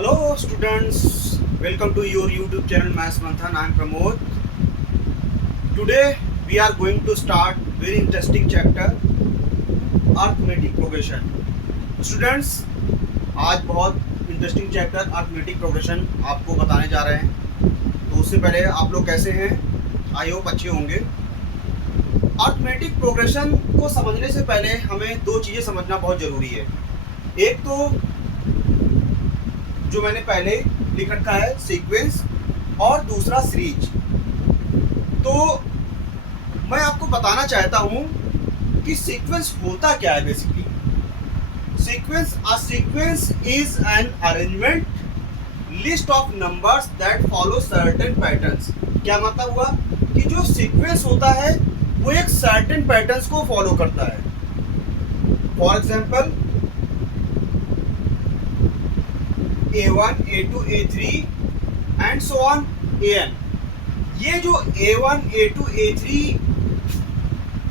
Hello students, welcome to your YouTube channel Maths Manthan. I am Pramod. Today we are going to start very interesting chapter arithmetic progression. Students, आज बहुत interesting chapter arithmetic progression आपको बताने जा रहे हैं। तो उससे पहले आप लोग कैसे हैं? आई होप अच्छे होंगे। अर्थमेटिक प्रोग्रेशन को समझने से पहले हमें दो चीज़ें समझना बहुत ज़रूरी है। एक तो जो मैंने पहले लिख रखा है सीक्वेंस, और दूसरा सीरीज। तो मैं आपको बताना चाहता हूं कि सीक्वेंस होता क्या है। Basically sequence is an arrangement list of numbers that follow certain patterns. क्या मतलब हुआ कि जो सीक्वेंस होता है वो एक सर्टेन पैटर्न्स को फॉलो करता है। For example A1, A2, A3 and so on AN। ये जो A1, A2, A3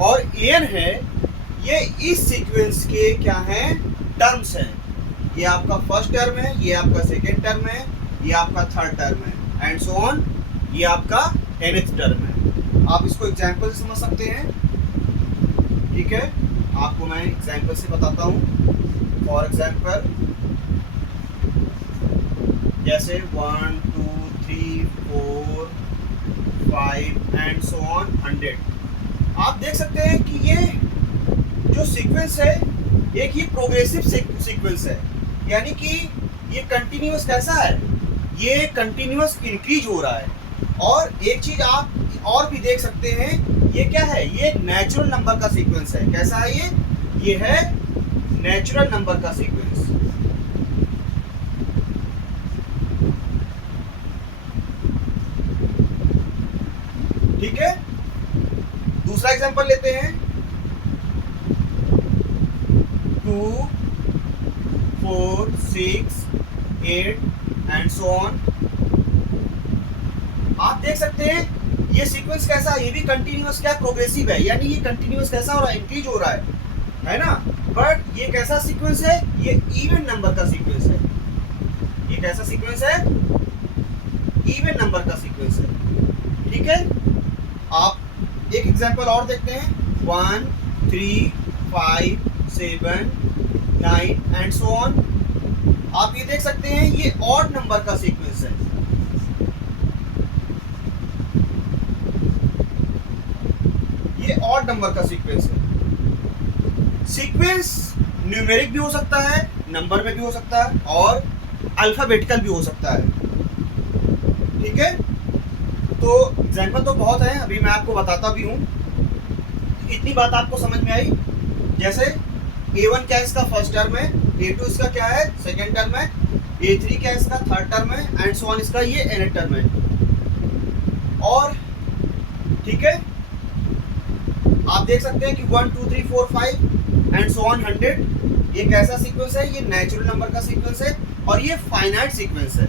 और AN है, ये इस सीक्वेंस के क्या हैं? टर्म्स हैं। ये आपका फर्स्ट टर्म है, ये आपका सेकेंड टर्म है, ये आपका थर्ड टर्म है एंड सो ऑन, ये आपका nth टर्म है। आप इसको एग्जाम्पल से समझ सकते हैं। ठीक है, आपको मैं एग्जाम्पल से बताता हूँ। फॉर एग्जाम्पल जैसे 1, 2, 3, 4, 5 एंड सो ऑन 100। आप देख सकते हैं कि ये जो सीक्वेंस है एक ही प्रोग्रेसिव सीक्वेंस है, यानी कि ये कंटिन्यूअस कैसा है? ये कंटिन्यूअस इंक्रीज हो रहा है। और एक चीज आप और भी देख सकते हैं, ये क्या है? ये नेचुरल नंबर का सीक्वेंस है। कैसा है ये? ये है नेचुरल नंबर का सीक्वेंस। ठीक है, दूसरा एग्जांपल लेते हैं। 2, 4, 6, 8 एंड सो ऑन। आप देख सकते हैं ये सीक्वेंस कैसा है? ये भी कंटिन्यूअस क्या प्रोग्रेसिव है, यानी ये कंटिन्यूअस कैसा हो रहा है? इंक्रीज हो रहा है ना। बट ये कैसा सीक्वेंस है? ये इवन नंबर का सीक्वेंस है। ये कैसा सीक्वेंस है? इवन नंबर का सीक्वेंस है। ठीक है, आप एक एग्जांपल और देखते हैं। 1, 3, 5, 7, 9 एंड सो ऑन। आप ये देख सकते हैं ये ऑड नंबर का सीक्वेंस है। ये ऑड नंबर का सीक्वेंस है। सीक्वेंस न्यूमेरिक भी हो सकता है, नंबर में भी हो सकता है, और अल्फाबेटिकल भी हो सकता है। ठीक है, तो एग्जाम्पल तो बहुत है, अभी मैं आपको बताता भी हूँ। इतनी बात आपको समझ में आई। जैसे A1 क्या इसका फर्स्ट टर्म है, A2 इसका क्या है? सेकेंड टर्म है, A3 क्या इसका थर्ड टर्म है एंड सो ऑन, इसका ये nth टर्म है। और ठीक है, आप देख सकते हैं कि 1, 2, 3, 4, 5 एंड सो ऑन 100। ये कैसा सीक्वेंस है? ये नेचुरल नंबर का सीक्वेंस है, और ये फाइनाइट सीक्वेंस है।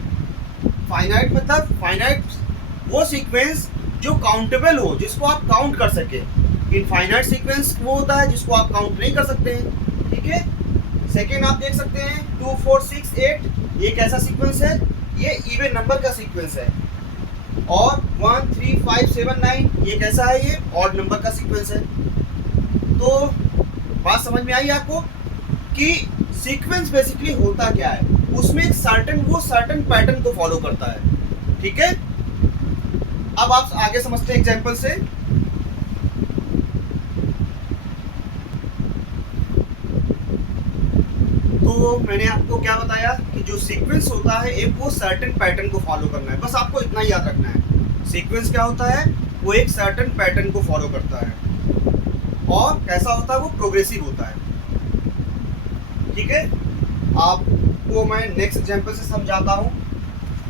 फाइनाइट मतलब फाइनाइट वो सीक्वेंस जो काउंटेबल हो, जिसको आप काउंट कर सके। इनफाइनाइट सीक्वेंस वो होता है जिसको आप काउंट नहीं कर सकते हैं। ठीक है, सेकेंड आप देख सकते हैं 2, 4, 6, 8। ये कैसा सीक्वेंस है? ये इवन नंबर का सीक्वेंस है। और 1, 3, 5, 7, 9 ये कैसा है? ये ऑड नंबर का सीक्वेंस है। तो बात समझ में आई आपको कि सीक्वेंस बेसिकली होता क्या है? उसमें एक सर्टेन पैटर्न को फॉलो करता है। ठीक है, अब आप आगे समझते हैं एग्जाम्पल से। तो मैंने आपको क्या बताया कि जो सीक्वेंस होता है एक वो सर्टेन पैटर्न को फॉलो करना है। बस आपको इतना याद रखना है, सीक्वेंस क्या होता है? वो एक सर्टेन पैटर्न को फॉलो करता है, और कैसा होता है? वो प्रोग्रेसिव होता है। ठीक है, आपको मैं नेक्स्ट एग्जाम्पल से समझाता हूँ।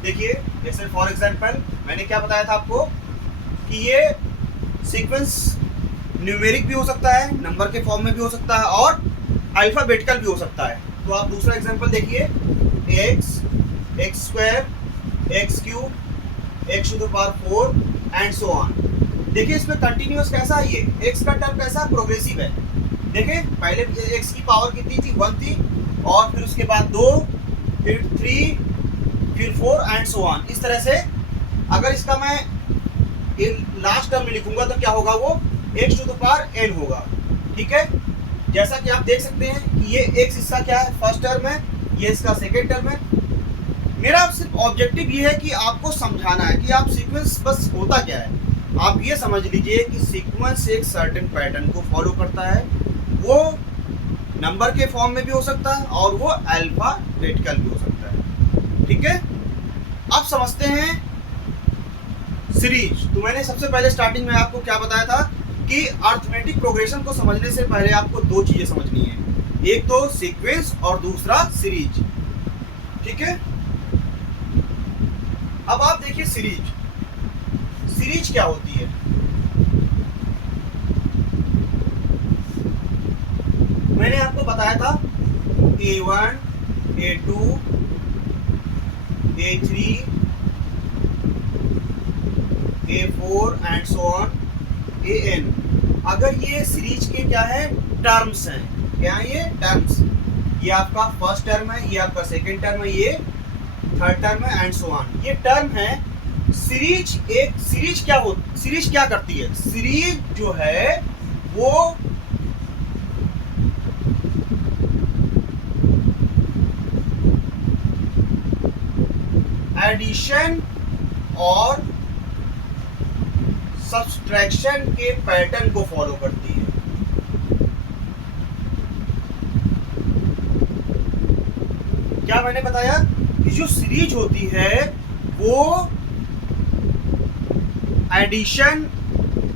देखिए, जैसे फॉर एग्जाम्पल मैंने क्या बताया था आपको कि ये सीक्वेंस न्यूमेरिक भी हो सकता है, नंबर के फॉर्म में भी हो सकता है, और अल्फाबेटिकल भी हो सकता है। तो आप दूसरा एग्जांपल देखिए। x, x square, x cube, x to the power 4 and so on. देखिए इसमें कंटिन्यूअस कैसा है? ये x का टर्म कैसा? प्रोग्रेसिव है। देखिए पहले x की पावर कितनी थी? 1 थी, और फिर उसके बाद 2, फिर 3, फिर 4 एंड सो ऑन। इस तरह से अगर इसका मैं लास्ट टर्म में लिखूंगा तो क्या होगा, वो x to the power n होगा। ठीक है, जैसा कि आप देख सकते हैं कि ये x इसका क्या है, फर्स्ट टर्म है, ये इसका सेकेंड टर्म है। मेरा सिर्फ ऑब्जेक्टिव ये है कि आपको समझाना है कि आप सीक्वेंस बस होता क्या है। आप ये समझ लीजिए कि सीक्वेंस एक सर्टेन पैटर्न को फॉलो करता है, वो नंबर के फॉर्म में भी हो सकता है और वो अल्फाबेटिकल भी हो सकता है। ठीक है, अब समझते हैं सीरीज। तो मैंने सबसे पहले स्टार्टिंग में आपको क्या बताया था कि अर्थमेटिक प्रोग्रेशन को समझने से पहले आपको दो चीजें समझनी है, एक तो सीक्वेंस और दूसरा सीरीज। ठीक है, अब आप देखिए सीरीज। सीरीज क्या होती है? मैंने आपको बताया था A1, A2, A3, A4 and so on AN। अगर ये सीरीज के क्या है, टर्म्स हैं। क्या है ये टर्म्स? ये आपका फर्स्ट टर्म है, ये आपका सेकेंड टर्म है, ये थर्ड टर्म है एंड सो ऑन। ये टर्म है। सीरीज एक सीरीज क्या हो, सीरीज क्या करती है? सीरीज जो है वो एडिशन और सब्सट्रैक्शन के पैटर्न को फॉलो करती है। क्या मैंने बताया कि जो सीरीज होती है वो एडिशन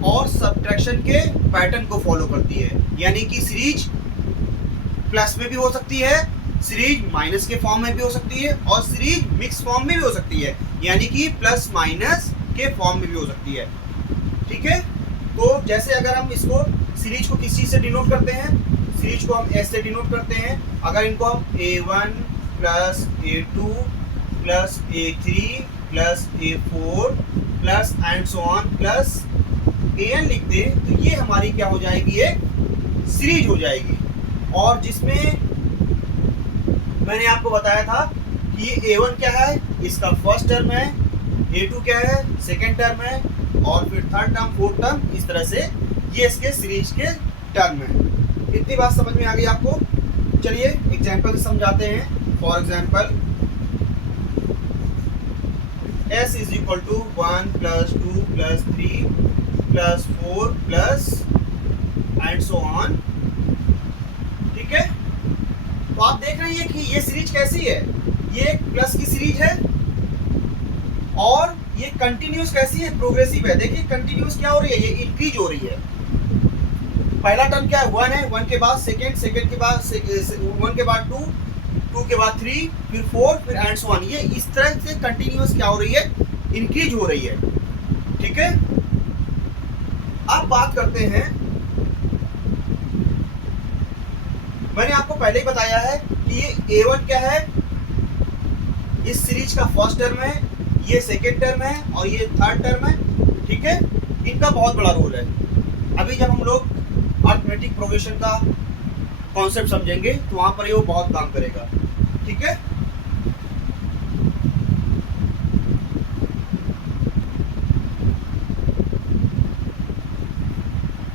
और सब्ट्रैक्शन के पैटर्न को फॉलो करती है। यानी कि सीरीज प्लस में भी हो सकती है, सीरीज माइनस के फॉर्म में भी हो सकती है और सीरीज मिक्स फॉर्म में भी हो सकती है, यानी कि प्लस माइनस के फॉर्म में भी हो सकती है। ठीक है, तो जैसे अगर हम इसको सीरीज को किस चीज से डिनोट करते हैं, सीरीज को हम एस से डिनोट करते हैं। अगर इनको हम A1 plus A2 plus A3 plus A4 plus and so on plus AN लिख दें तो ये हमारी क्या हो जाएगी, एक सीरीज हो जाएगी। और जिसमें मैंने आपको बताया था कि ये A1 क्या है, इसका फर्स्ट टर्म है, A2 क्या है, सेकेंड टर्म है और फिर थर्ड टर्म, फोर्थ टर्म, इस तरह से ये इसके सीरीज के टर्म है। इतनी बात समझ में आ गई आपको? चलिए एग्जाम्पल से समझाते हैं। For example S is equal to 1 plus 2 plus 3 plus 4 plus and so on. ठीक है, तो आप देख रहे हैं कि ये सीरीज कैसी है, ये एक प्लस की सीरीज है और ये कंटिन्यूस कैसी है, प्रोग्रेसिव है। देखिए कंटिन्यूस क्या हो रही है, ये इंक्रीज हो रही है। पहला टर्म क्या है, 1 है, 1 के बाद सेकेंड, सेकेंड के बाद 1 के बाद 2, 2 के बाद 3, फिर 4, फिर एंड सो ऑन। ये इस तरह से कंटिन्यूस क्या हो रही है, इंक्रीज हो रही है। ठीक है, अब बात करते हैं, मैंने आपको पहले ही बताया है कि ये A1 क्या है, इस सीरीज का फर्स्ट टर्म है, ये सेकेंड टर्म है और ये थर्ड टर्म है। ठीक है, इनका बहुत बड़ा रोल है। अभी जब हम लोग अर्थमेटिक प्रोग्रेशन का कॉन्सेप्ट समझेंगे तो वहां पर ये वो बहुत काम करेगा। ठीक है,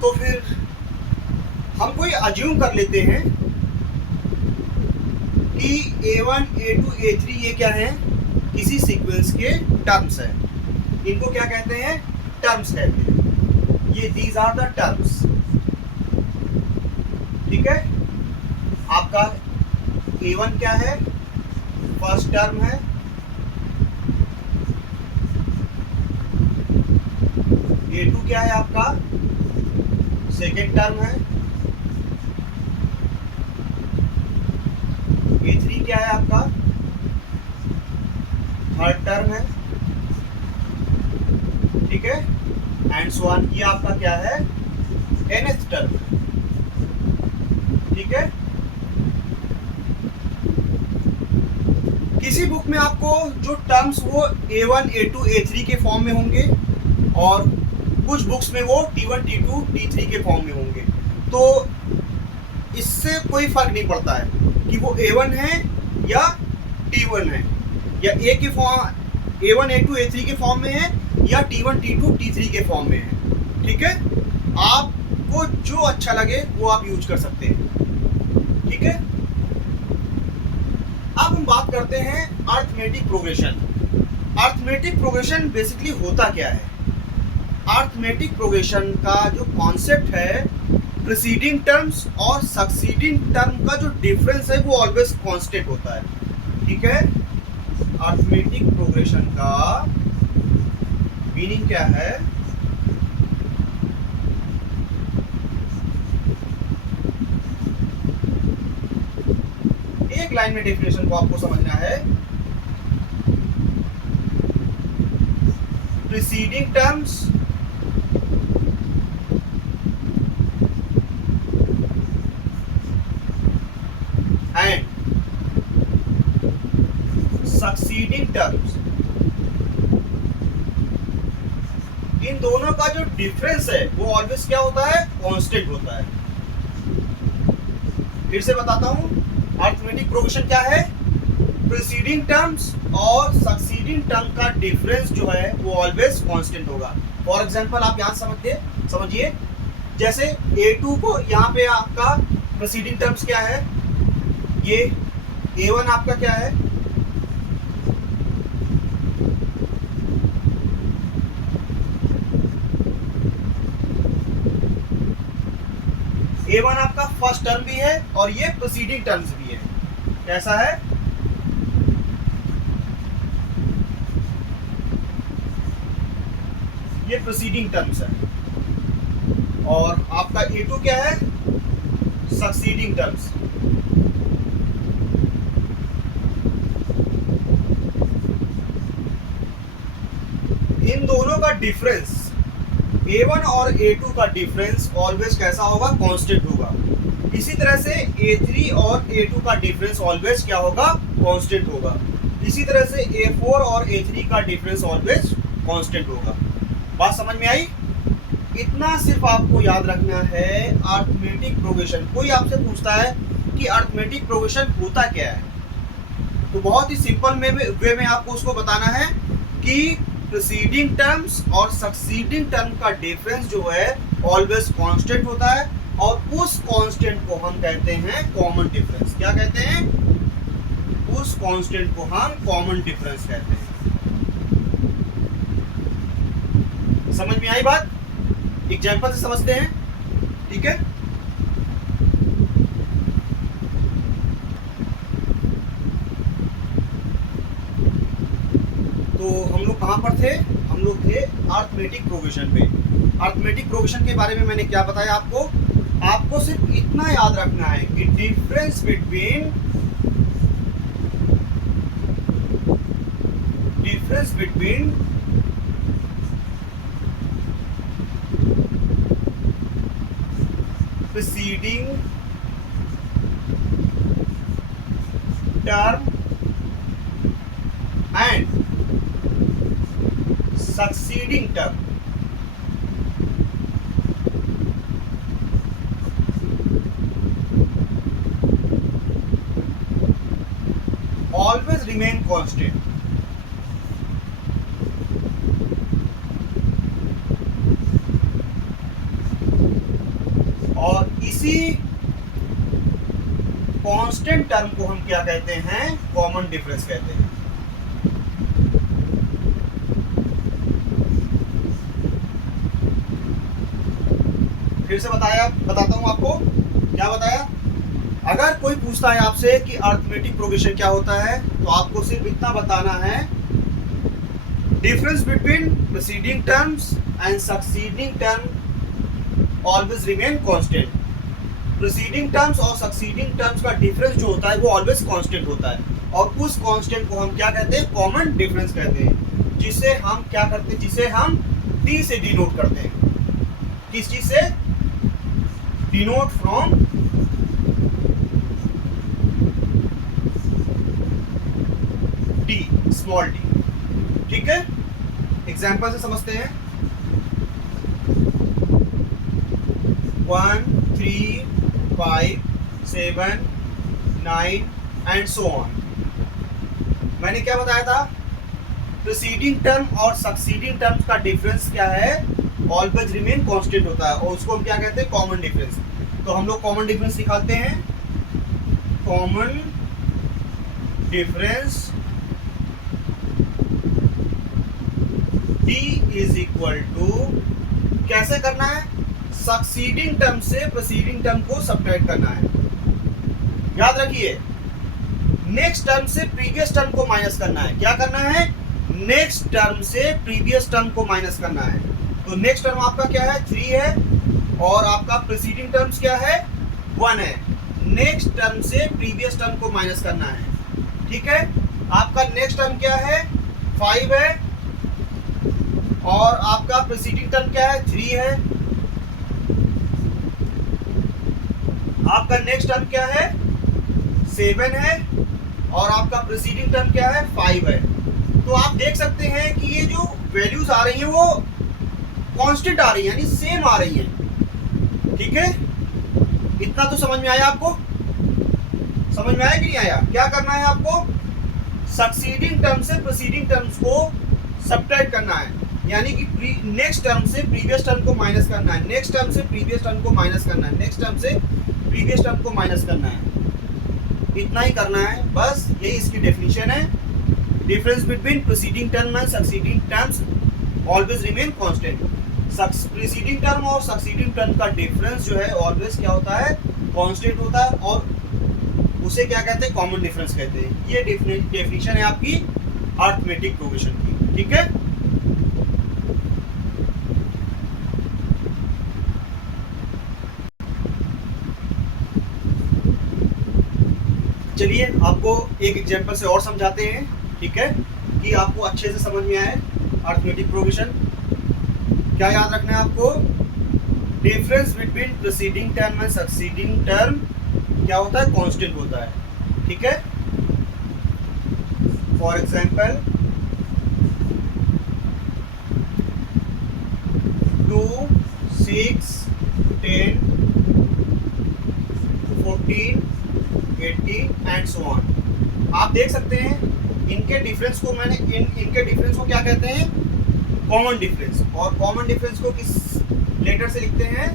तो फिर हम कोई अज्यूम कर लेते हैं कि A1, A2, A3 ये क्या है, किसी सीक्वेंस के टर्म्स है। इनको क्या कहते हैं, टर्म्स कहते हैं। ये दीज आर द टर्म्स। ठीक है, आपका A1 क्या है, फर्स्ट टर्म है, A2 क्या है आपका, सेकेंड टर्म है, A3 क्या है आपका, थर्ड टर्म है। ठीक है, एंड सो ऑन। ये आपका क्या है, nth टर्म है। ठीक है, किसी बुक में आपको जो टर्म्स वो A1, A2, A3 के फॉर्म में होंगे और कुछ बुक्स में वो T1, T2, T3 के फॉर्म में होंगे। तो इससे कोई फर्क नहीं पड़ता है कि वो A1 है या T1 है। या ए के फॉर्म A1 A2 A3 के फॉर्म में है या T1 T2 T3 के फॉर्म में है। ठीक है, आपको जो अच्छा लगे वो आप यूज कर सकते हैं। ठीक है, अब हम बात करते हैं arithmetic progression. Arithmetic progression basically होता क्या है? अर्थमेटिक प्रोग्रेशन का जो कॉन्सेप्ट है, प्रीसीडिंग टर्म्स और सक्सीडिंग टर्म का जो डिफरेंस है वो ऑलवेज कांस्टेंट होता है। ठीक है, अर्थमेटिक प्रोग्रेशन का मीनिंग क्या है? एक लाइन में डेफिनेशन को आपको समझना है। Preceding terms and succeeding terms, इन दोनों का जो डिफरेंस है वो ऑलवेज क्या होता है? कांस्टेंट होता है। फिर से बताता हूं, अर्थमेटिक प्रोग्रेशन क्या है? प्रीसीडिंग टर्म्स और सक्सीडिंग टर्म का डिफरेंस जो है वो ऑलवेज कांस्टेंट होगा। फॉर एग्जांपल आप यहां समझिए, जैसे A2 को यहाँ पे आपका प्रीसीडिंग टर्म्स क्या है? ये A1 आपका क्या है? A1 आपका फर्स्ट टर्म भी है और ये प्रीसीडिंग टर्म्स भी है। कैसा है? ये प्रीसीडिंग टर्म्स है। और आपका A2 क्या है? Succeeding terms. इन दोनों का डिफरेंस, A1 और A2 का डिफरेंस ऑलवेज कैसा होगा? कांस्टेंट होगा। इसी तरह से A3 और A2 का डिफरेंस ऑलवेज क्या होगा? कांस्टेंट होगा। इसी तरह से A4 और A3 का डिफरेंस ऑलवेज कांस्टेंट होगा। बात समझ में आई? इतना सिर्फ आपको याद रखना है अर्थमेटिक प्रोग्रेशन। कोई आपसे पूछता है कि अर्थमेटिक प्रोग्रेशन होता क्या है, तो बहुत ही सिंपल वे में आपको उसको बताना है कि प्रीसीडिंग टर्म्स और सक्सीडिंग टर्म का डिफरेंस जो है ऑलवेज कांस्टेंट होता है और उस कांस्टेंट को हम कहते हैं कॉमन डिफरेंस। क्या कहते हैं? उस कांस्टेंट को हम कॉमन डिफरेंस कहते हैं। समझ में आई बात? एग्जांपल से समझते हैं। ठीक है, तो हम लोग कहाँ पर थे? हम लोग थे अर्थमेटिक प्रोग्रेशन पे। अर्थमेटिक प्रोग्रेशन के बारे में मैंने क्या बताया आपको? आपको सिर्फ इतना याद रखना है कि difference between preceding term and succeeding term always remain constant। और इसी कांस्टेंट टर्म को हम क्या कहते हैं? कॉमन डिफरेंस कहते हैं। फिर से बताता हूं आपको। क्या बताया? अगर कोई पूछता है आपसे कि अर्थमेटिक प्रोग्रेशन क्या होता है, तो आपको सिर्फ इतना बताना है, difference between preceding terms and succeeding term always remain constant. Preceding terms और सक्सीडिंग टर्म्स का डिफरेंस जो होता है वो ऑलवेज कांस्टेंट होता है और उस कांस्टेंट को हम क्या कहते हैं? कॉमन डिफरेंस कहते हैं, जिसे हम क्या करते हैं? जिसे हम डी से डिनोट करते हैं। किस चीज से? Denote from D, small D. ठीक है, एग्जाम्पल से समझते हैं। 1 3 5 7 9 एंड सो ऑन। मैंने क्या बताया था, प्रीसीडिंग टर्म और सक्सीडिंग टर्म्स का डिफरेंस क्या है, ऑलवेज रिमेन कांस्टेंट होता है, और उसको हम क्या कहते हैं, कॉमन डिफरेंस। तो हम लोग कॉमन डिफरेंस निकालते हैं। Common difference D is equal to, कैसे करना है, सक्सीडिंग टर्म से प्रीसीडिंग टर्म को सब्ट्रैक्ट करना है। याद रखिए, नेक्स्ट टर्म से प्रीवियस टर्म को माइनस करना है। क्या करना है, नेक्स्ट टर्म से प्रीवियस टर्म को माइनस करना है। तो नेक्स्ट टर्म आपका क्या है, 3 है, और आपका प्रीसीडिंग टर्म्स क्या है, 1 है। नेक्स्ट टर्म से प्रीवियस टर्म को माइनस करना है। ठीक है, आपका नेक्स्ट टर्म क्या है, 5 है, और आपका प्रीसीडिंग टर्म क्या है, 3 है। आपका नेक्स्ट टर्म क्या है, 7 है, और आपका प्रीसीडिंग टर्म क्या है, 5 है। तो आप देख सकते हैं कि ये जो वैल्यूज आ रही हैं वो कांस्टेंट आ रही है, यानी सेम आ रही है। ठीक है, इतना तो समझ में आया आपको, समझ में आया कि नहीं आया। क्या करना है आपको, सक्सीडिंग टर्म से प्रीसीडिंग टर्म्स को सब्ट्रैक्ट करना है, यानी कि नेक्स्ट टर्म से प्रीवियस टर्म को माइनस करना है, नेक्स्ट टर्म से प्रीवियस टर्म को माइनस करना है, नेक्स्ट टर्म से प्रीवियस टर्म को माइनस करना है। इतना ही करना है बस, यही इसकी डेफिनेशन है। Difference between preceding term and succeeding terms always remain constant. Preceding term और सक्सीडिंग टर्म का डिफरेंस जो है ऑलवेज क्या होता है, कांस्टेंट होता है, और उसे क्या कहते हैं, कॉमन डिफरेंस कहते हैं। ये डेफिनेशन है आपकी अरिथमेटिक प्रोग्रेशन की। ठीक है, चलिए आपको एक एग्जांपल से और समझाते हैं। ठीक है, कि आपको अच्छे से समझ में आए अरिथमेटिक प्रोग्रेशन। क्या याद रखना है आपको, difference between preceding term and succeeding term क्या होता है, कांस्टेंट होता है। ठीक है, for example 2, 6, 10, 14, 80 and so on. आप देख सकते हैं इनके डिफरेंस को इनके डिफरेंस को क्या कहते हैं, कॉमन डिफरेंस। और कॉमन डिफरेंस को किस लेटर से लिखते हैं,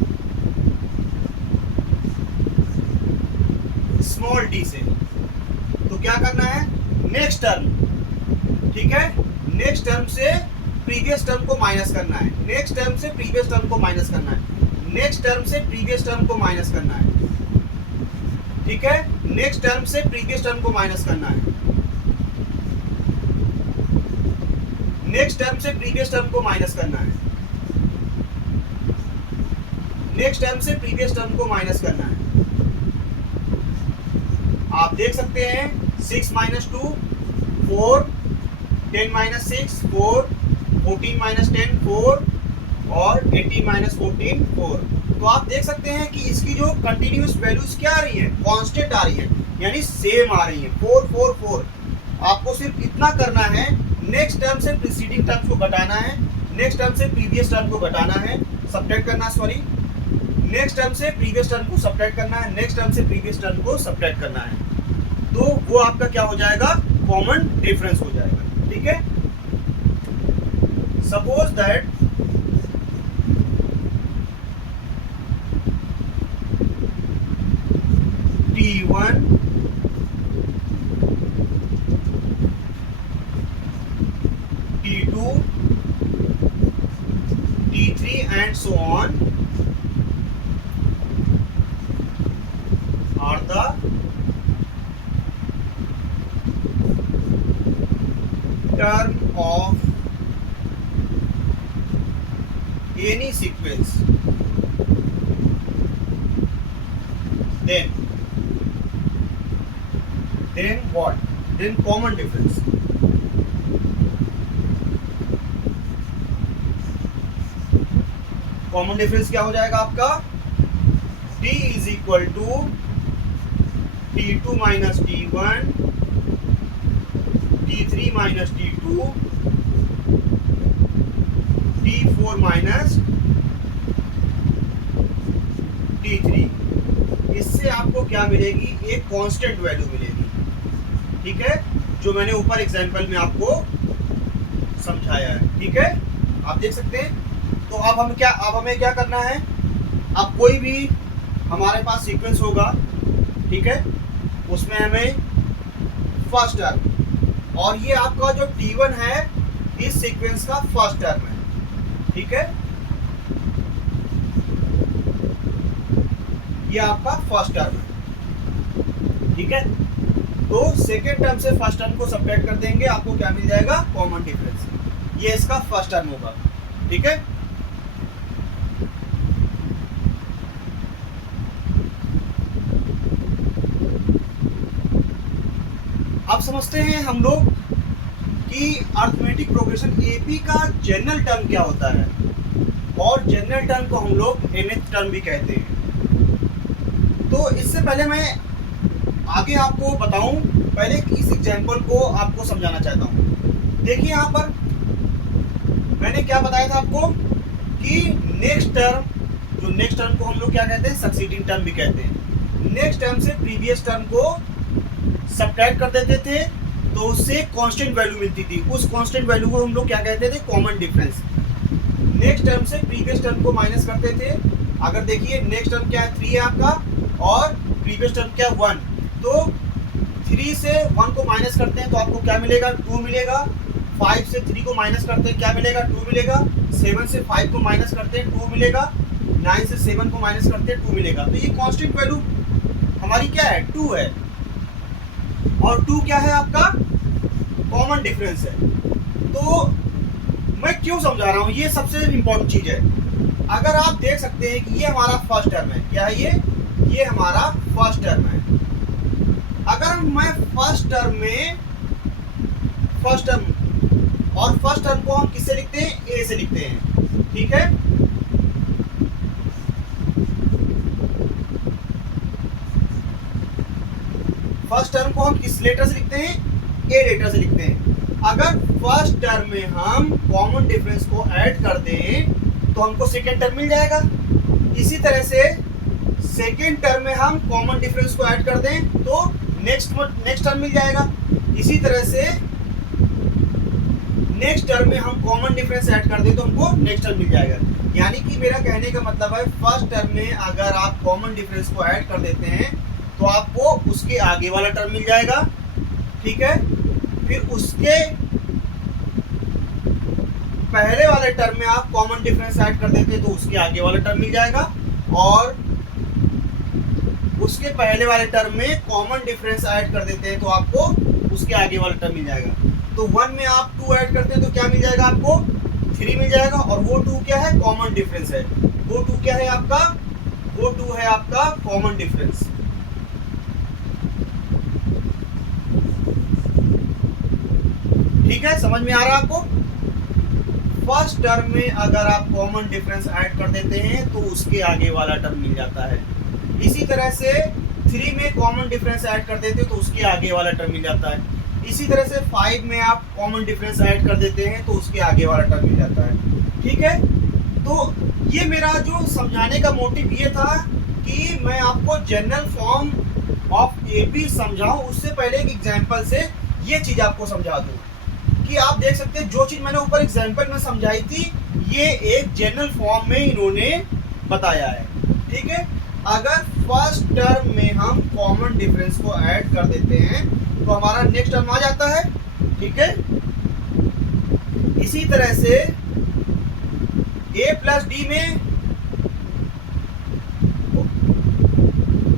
स्मॉल डी से। तो क्या करना है, नेक्स्ट टर्म, ठीक है, नेक्स्ट टर्म से प्रीवियस टर्म को माइनस करना है, नेक्स्ट टर्म से प्रीवियस टर्म को माइनस करना है, नेक्स्ट टर्म से प्रीवियस टर्म को माइनस करना है। ठीक है, नेक्स्ट टर्म से प्रीवियस टर्म को माइनस करना है, नेक्स्ट टर्म से प्रीवियस टर्म को माइनस करना है, नेक्स्ट टर्म से प्रीवियस टर्म को माइनस करना है। आप देख सकते हैं 6 - 2 4, 10 - 6 4, 14 - 10 4, और 18 - 14 4। तो आप देख सकते हैं कि इसकी जो कंटिन्यूस वैल्यूज क्या आ रही है, कांस्टेंट आ रही है, यानी सेम आ रही है, 4 4 4। आपको सिर्फ इतना करना है, नेक्स्ट टर्म से प्रीसीडिंग टर्म को घटाना है, नेक्स्ट टर्म से प्रीवियस टर्म को घटाना है, सब्ट्रैक्ट करना, सॉरी, नेक्स्ट टर्म से प्रीवियस टर्म को सब्ट्रैक्ट करना है, नेक्स्ट टर्म से प्रीवियस टर्म को सब्ट्रैक्ट करना है। तो वो आपका क्या हो जाएगा, कॉमन डिफरेंस हो जाएगा। ठीक है, suppose that T1 T2 T3 and so on are the term of any sequence, then what? Then common difference. Common difference क्या हो जाएगा आपका, D is equal to T2 minus T1, T3 minus T2, T4 minus T3। इससे आपको क्या मिलेगी, एक constant value मिलेगी। ठीक है, जो मैंने ऊपर एग्जाम्पल में आपको समझाया है। ठीक है, आप देख सकते हैं। तो अब हमें क्या करना है, अब कोई भी हमारे पास सीक्वेंस होगा, ठीक है, उसमें हमें फर्स्ट टर्म, और ये आपका जो T1 है इस सीक्वेंस का फर्स्ट टर्म है। ठीक है, ये आपका फर्स्ट टर्म है। ठीक है, तो सेकेंड टर्म से फर्स्ट टर्म को सब्ट्रैक्ट कर देंगे, आपको क्या मिल जाएगा, कॉमन डिफरेंस। ये इसका फर्स्ट टर्म होगा। ठीक है, अब समझते हैं हम लोग कि अरिथमेटिक प्रोग्रेशन एपी का जनरल टर्म क्या होता है, और जनरल टर्म को हम लोग nth टर्म भी कहते हैं। तो इससे पहले मैं आगे आपको बताऊं, पहले इस एग्जांपल को आपको समझाना चाहता हूं। देखिए यहाँ पर मैंने क्या बताया था आपको कि नेक्स्ट टर्म, जो नेक्स्ट टर्म को हम लोग क्या कहते हैं, सक्सीडिंग टर्म भी कहते हैं। नेक्स्ट टर्म से प्रीवियस टर्म को सब्ट्रैक्ट कर देते थे तो उससे कांस्टेंट वैल्यू मिलती थी, उस कांस्टेंट वैल्यू को हम लोग क्या कहते थे, कॉमन डिफरेंस। नेक्स्ट टर्म से प्रीवियस टर्म को माइनस करते थे। अगर देखिए नेक्स्ट टर्म क्या है, 3 है आपका, और प्रीवियस टर्म क्या है, 1। तो 3 से 1 को माइनस करते हैं तो आपको क्या मिलेगा, 2 मिलेगा। 5 से 3 को माइनस करते हैं, क्या मिलेगा, 2 मिलेगा। 7 से 5 को माइनस करते हैं, 2 मिलेगा। 9 से 7 को माइनस करते हैं, 2 मिलेगा। तो ये कांस्टेंट वैल्यू हमारी क्या है, 2 है, और 2 क्या है आपका, कॉमन डिफरेंस है। तो मैं क्यों समझा रहा हूँ, ये सबसे इम्पोर्टेंट चीज है। अगर आप देख सकते हैं कि ये हमारा फर्स्ट टर्म है, क्या है ये हमारा फर्स्ट टर्म है। अगर मैं फर्स्ट टर्म और फर्स्ट टर्म को हम किससे लिखते हैं, ए से लिखते हैं। ठीक है, फर्स्ट टर्म को हम किस लेटर से लिखते हैं, ए लेटर से लिखते हैं। अगर फर्स्ट टर्म में हम कॉमन डिफरेंस को ऐड कर दें तो हमको सेकेंड टर्म मिल जाएगा। इसी तरह से सेकेंड टर्म में हम कॉमन डिफरेंस को ऐड कर दें तो नेक्स्ट टर्म मिल जाएगा। इसी तरह से नेक्स्ट टर्म में हम कॉमन डिफरेंस ऐड कर दें तो हमको नेक्स्ट टर्म मिल जाएगा। यानी कि मेरा कहने का मतलब है, फर्स्ट टर्म में अगर आप कॉमन डिफरेंस को ऐड कर देते हैं तो आपको उसके आगे वाला टर्म मिल जाएगा। ठीक है, फिर उसके पहले वाले टर्म में आप कॉमन डिफरेंस ऐड कर देते हैं तो उसके आगे वाला टर्म मिल जाएगा, और उसके पहले वाले टर्म में कॉमन डिफरेंस ऐड कर देते हैं तो आपको उसके आगे वाला टर्म मिल जाएगा। तो 1 में आप 2 ऐड करते हैं तो क्या मिल जाएगा, आपको 3 मिल जाएगा, और वो 2 क्या है, कॉमन डिफरेंस है। वो 2 क्या है आपका, वो 2 है आपका कॉमन डिफरेंस। ठीक है, समझ में आ रहा है आपको। फर्स्ट टर्म में अगर आप कॉमन डिफरेंस ऐड कर देते हैं तो उसके आगे वाला टर्म मिल जाता है। इसी तरह से 3 में कॉमन डिफरेंस ऐड कर देते हैं तो उसके आगे वाला टर्म मिल जाता है। इसी तरह से 5 में आप कॉमन डिफरेंस ऐड कर देते हैं तो उसके आगे वाला टर्म मिल जाता है। ठीक है, तो ये मेरा जो समझाने का मोटिव ये था कि मैं आपको जनरल फॉर्म ऑफ एपी समझाऊं, उससे पहले एक एग्जांपल से ये चीज़ आपको समझा दूं कि आप देख सकते हैं जो चीज़ मैंने ऊपर एग्जांपल में समझाई थी ये एक जनरल फॉर्म में इन्होंने बताया है। ठीक है, अगर फर्स्ट टर्म में हम कॉमन डिफरेंस को ऐड कर देते हैं तो हमारा नेक्स्ट टर्म आ जाता है। ठीक है, इसी तरह से a प्लस डी में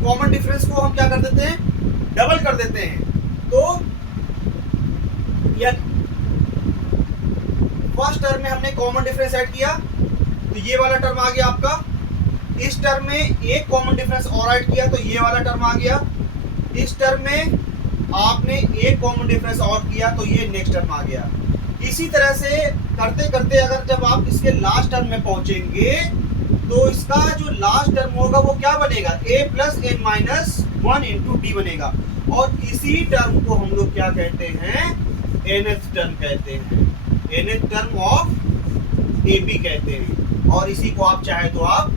कॉमन डिफरेंस को हम क्या कर देते हैं, डबल कर देते हैं। तो या फर्स्ट टर्म में हमने कॉमन डिफरेंस ऐड किया तो ये वाला टर्म आ गया आपका। इस टर्म में एक कॉमन डिफरेंस और ऐड किया तो ये वाला टर्म आ गया। इस टर्म में आपने एक कॉमन डिफरेंस और किया तो ये नेक्स्ट टर्म आ गया। इसी तरह से करते करते अगर जब आप इसके लास्ट टर्म में पहुंचेंगे तो इसका जो लास्ट टर्म होगा वो क्या बनेगा, a plus n minus 1 into d बनेगा। और इसी टर्म को हम लोग क्या कहते हैं, nth टर्म कहते हैं, nth टर्म ऑफ एपी कहते हैं। और इसी को आप चाहे तो आप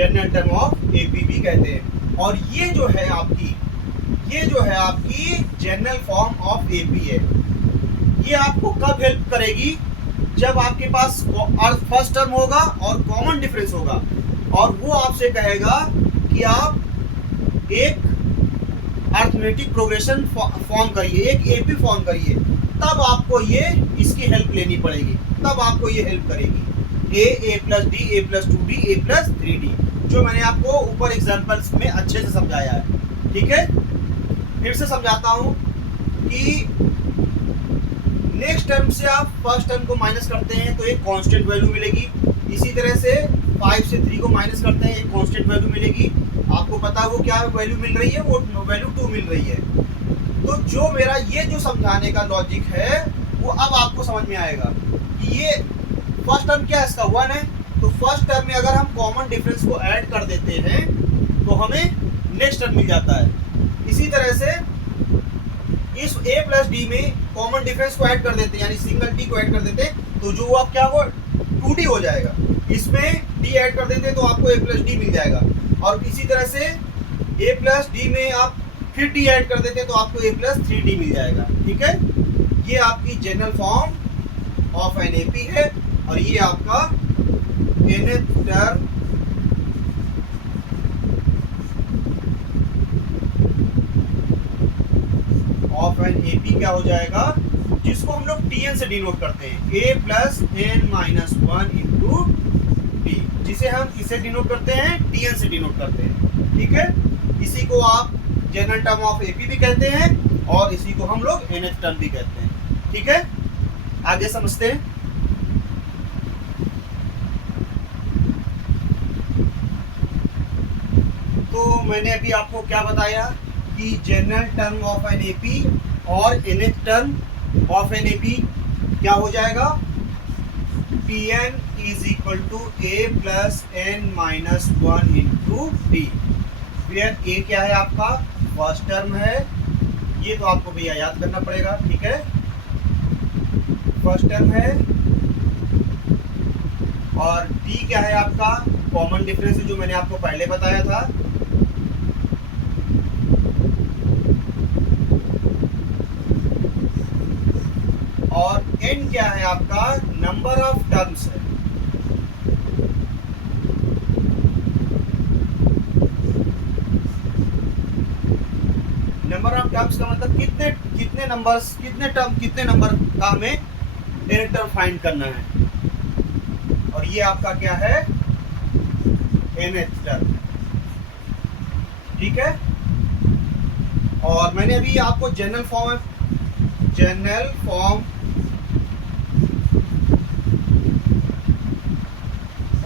जनरल टर्म ऑफ एपी भी कहते हैं। और ये जो है आपकी जनरल फॉर्म ऑफ एपी है। ये आपको कब हेल्प करेगी? जब आपके पास फर्स्ट टर्म होगा और कॉमन डिफरेंस होगा और वो आपसे कहेगा कि आप एक अरिथमेटिक प्रोग्रेशन फॉर्म करिए, एक एपी फॉर्म करिए, तब आपको ये इसकी हेल्प लेनी पड़ेगी, तब आपको ये हेल्प करेगी। ए प्लस डी, ए प्लस 2d, ए प्लस 3d, जो मैंने आपको ऊपर एग्जांपल्स में अच्छे से समझाया है। ठीक है, फिर से समझाता हूँ कि नेक्स्ट टर्म से आप फर्स्ट टर्म को माइनस करते हैं तो एक कांस्टेंट वैल्यू मिलेगी। इसी तरह से 5 से 3 को माइनस करते हैं, एक कांस्टेंट वैल्यू मिलेगी। आपको पता है वो क्या वैल्यू मिल रही है? वो वैल्यू 2 मिल रही है। तो जो मेरा ये जो समझाने का लॉजिक है वो अब आपको समझ में आएगा कि ये फर्स्ट टर्म क्या है, इसका 1 है। तो फर्स्ट टर्म में अगर हम कॉमन डिफरेंस को ऐड कर देते हैं तो हमें नेक्स्ट टर्म मिल जाता है। इसी तरह से इस a प्लस डी में कॉमन डिफरेंस को ऐड कर देते हैं, यानी सिंगल d को ऐड कर देते हैं, तो जो आप क्या वो 2d हो जाएगा। इसमें d ऐड कर देते हैं तो आपको a प्लस डी मिल जाएगा। और इसी तरह से a प्लस डी में आप फिर d ऐड कर देते हैं तो आपको a प्लस 3d मिल जाएगा। ठीक है, ये आपकी general form of an AP है और ये आपका nth term of an AP क्या हो जाएगा, जिसको हम लोग tn से डिनोट करते हैं, a plus n minus 1 into T, जिसे हम किसे डिनोट करते हैं? tn से डिनोट करते हैं। ठीक है, इसी को आप जनरल टर्म ऑफ एपी भी कहते हैं और इसी को हम लोग nth टर्म भी कहते हैं। ठीक है, आगे समझते हैं। तो मैंने अभी आपको क्या बताया कि general term of an AP और nth term of an AP क्या हो जाएगा? Tn is equal to a plus n minus 1 into d. फिर a क्या है आपका? फर्स्ट टर्म है, ये तो आपको भैया याद करना पड़ेगा। ठीक है, फर्स्ट टर्म है। और d क्या है आपका? कॉमन डिफरेंस जो मैंने आपको पहले बताया था। और n क्या है आपका? नंबर ऑफ टर्म्स है। नंबर ऑफ टर्म्स का मतलब कितने नंबर्स, कितने नंबर का हमें nth टर्म फाइंड करना है। और ये आपका क्या है? nth term. ठीक है, और मैंने अभी आपको general form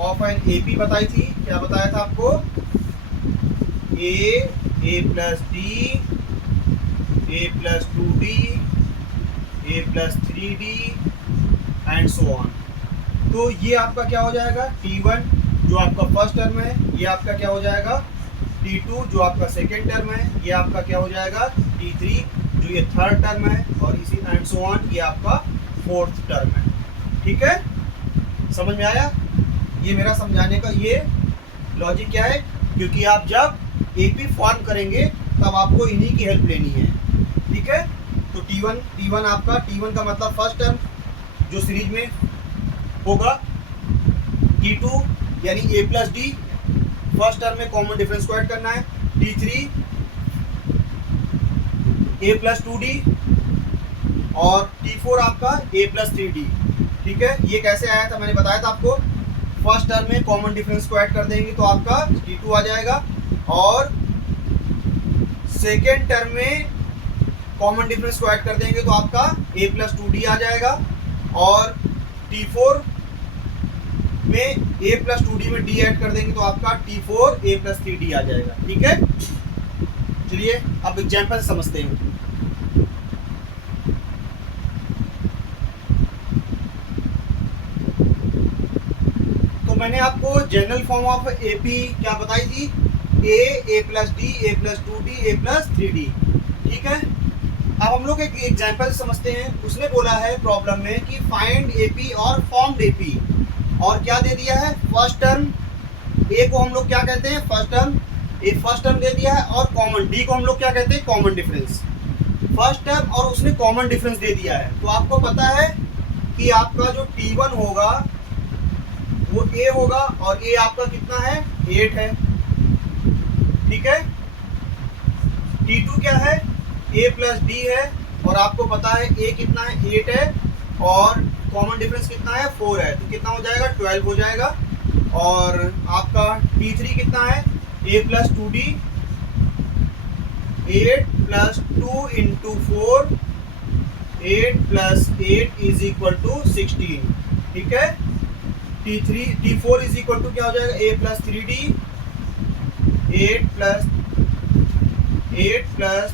of an AP बताई थी। क्या बताया था आपको? a plus D, a plus 2d, a plus 3d and so on. तो ये आपका क्या हो जाएगा? t1 जो आपका फर्स्ट टर्म है, ये आपका क्या हो जाएगा? t2 जो आपका सेकेंड टर्म है, ये आपका क्या हो जाएगा? t3 जो ये थर्ड टर्म है, और इसी एंड सो ऑन ये आपका फोर्थ टर्म है। ठीक है, समझ में आया? ये मेरा समझाने का ये लॉजिक क्या है, क्योंकि आप जब एपी फॉर्म करेंगे तब आपको इन्हीं की हेल्प लेनी है। ठीक है, तो T1 आपका, T1 का मतलब फर्स्ट टर्म जो सीरीज में होगा, T2 यानी a plus D, first term में कॉमन डिफरेंस को ऐड करना है, T3 a प्लस 2d और T4 आपका a प्लस 3d। ठीक है, ये कैसे आया था मैंने बताया था आपको। फर्स्ट टर्म में कॉमन डिफरेंस को ऐड कर देंगे तो आपका T2 आ जाएगा, और सेकेंड टर्म में कॉमन डिफरेंस को ऐड कर देंगे तो आपका a प्लस 2d आ जाएगा, और T4 में a प्लस 2d में d ऐड कर देंगे तो आपका T4 a प्लस 3d आ जाएगा। ठीक है, चलिए अब एग्जाम्पल समझते हैं। तो मैंने आपको जनरल फॉर्म ऑफ एपी क्या बताई थी? a plus D, a plus 2d, a plus 3d। ठीक है, अब हम लोग एक एग्जाम्पल समझते हैं। उसने बोला है प्रॉब्लम में कि फाइंड एपी और फॉर्म्ड एपी, और क्या दे दिया है? फर्स्ट टर्म ए को हम लोग क्या कहते हैं, फर्स्ट टर्म, ए फर्स्ट टर्म दे दिया है, और कॉमन डी को हम लोग क्या कहते हैं, कॉमन डिफरेंस। फर्स्ट टर्म और उसने कॉमन डिफरेंस दे दिया है, तो आपको पता है कि आपका जो T1 होगा वो a होगा, और a आपका कितना है, 8 है, ठीक है। T2 क्या है, a प्लस डी है, और आपको पता है a कितना है, 8 है, और कॉमन डिफरेंस कितना है, 4 है, तो कितना हो जाएगा, 12 हो जाएगा। और आपका T3 कितना है, a plus 2d, 8 plus 2 into 4, 8 plus 8 is equal to 16, ठीक है। T4 इज इक्वल टू क्या हो जाएगा, a plus 3d, 8 plus